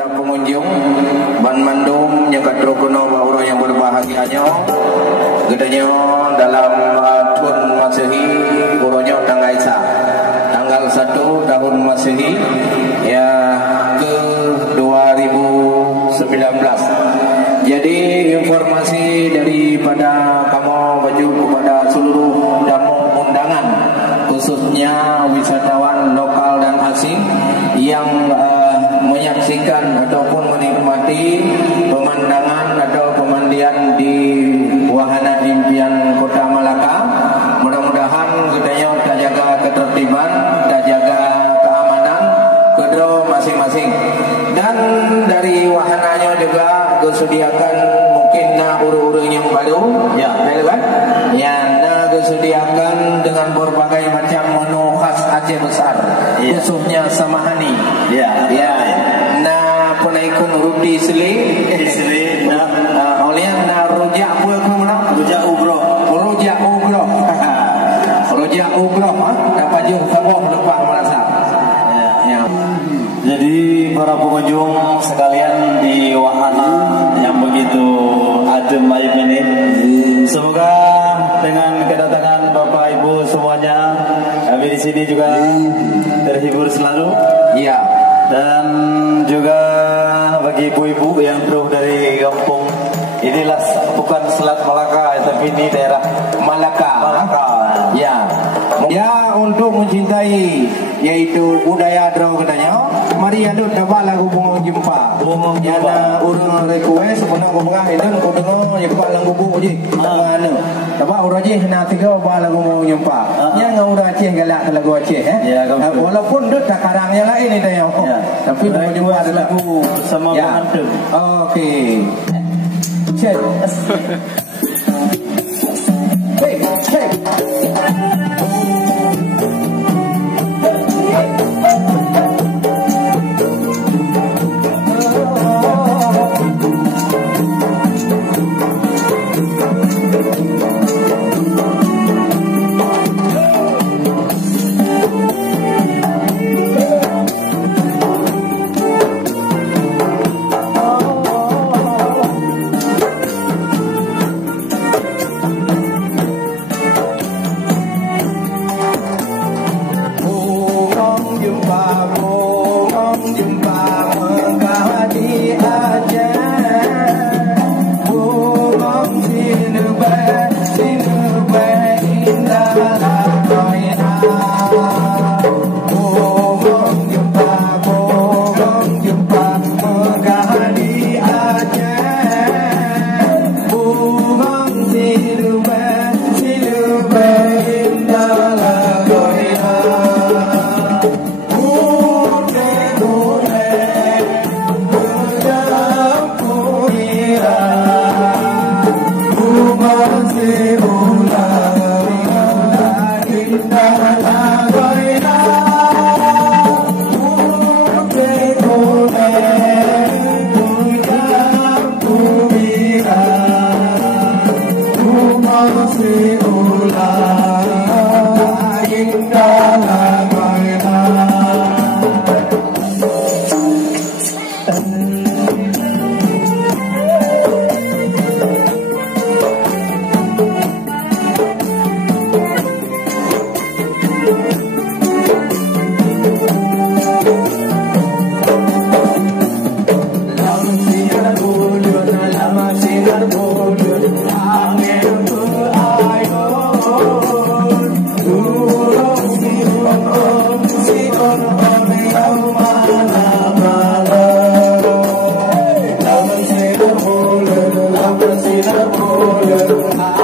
para pengunjung Ban Mandum yang katro kuno orang yang berbahagianya gedenya dalam tahun Masehi urangnya tanggal 1 tahun Masehi ya ke 2019. Jadi informasi daripada kamu baju kepada seluruh tamu undangan khususnya wisatawan lokal dan asing yang menyaksikan ataupun menikmati pemandangan atau pemandian di Wahana Impian Kota Malaka. Mudah-mudahan kita jaga ketertiban, jaga keamanan kedua masing-masing. Dan dari wahananya juga disediakan mungkin uru-uru yang baru, ya, kan? Ya, disediakan dengan berbagai macam menu khas Aceh besar, ya. Khususnya samahani, ya, ya. Nah, penaikun roti seli, oleh rojak apa kamu nak? Rojak ubroh, rojak ubroh, rojak ubroh, dapat jauh sabah lepas merasa. Ya. Jadi para pengunjung sekalian di wahana yang begitu adem ayem ini, semoga dengan kedatangan Bapak Ibu semuanya kami di sini juga terhibur selalu. Iya. Dan juga bagi ibu-ibu yang jauh dari kampung, inilah bukan Selat Malaka tapi ini daerah Malaka. Ya. Ya, untuk mencintai yaitu budaya draw katanya. Mari adut dapat lagu bunga jumpa. Yana urang request pernah gubengah itu kudengo ya dapat lagu bunga je. Mana? Dapat urang je na tiga ba lagu bunga jumpa. Nya ngau urang Aceh galak lagu Aceh walaupun dut takarang yang lain itu ya. Tapi bunga jumpa ada lagu sama pengantin. Okey. Cek. Hey, hey. Sinar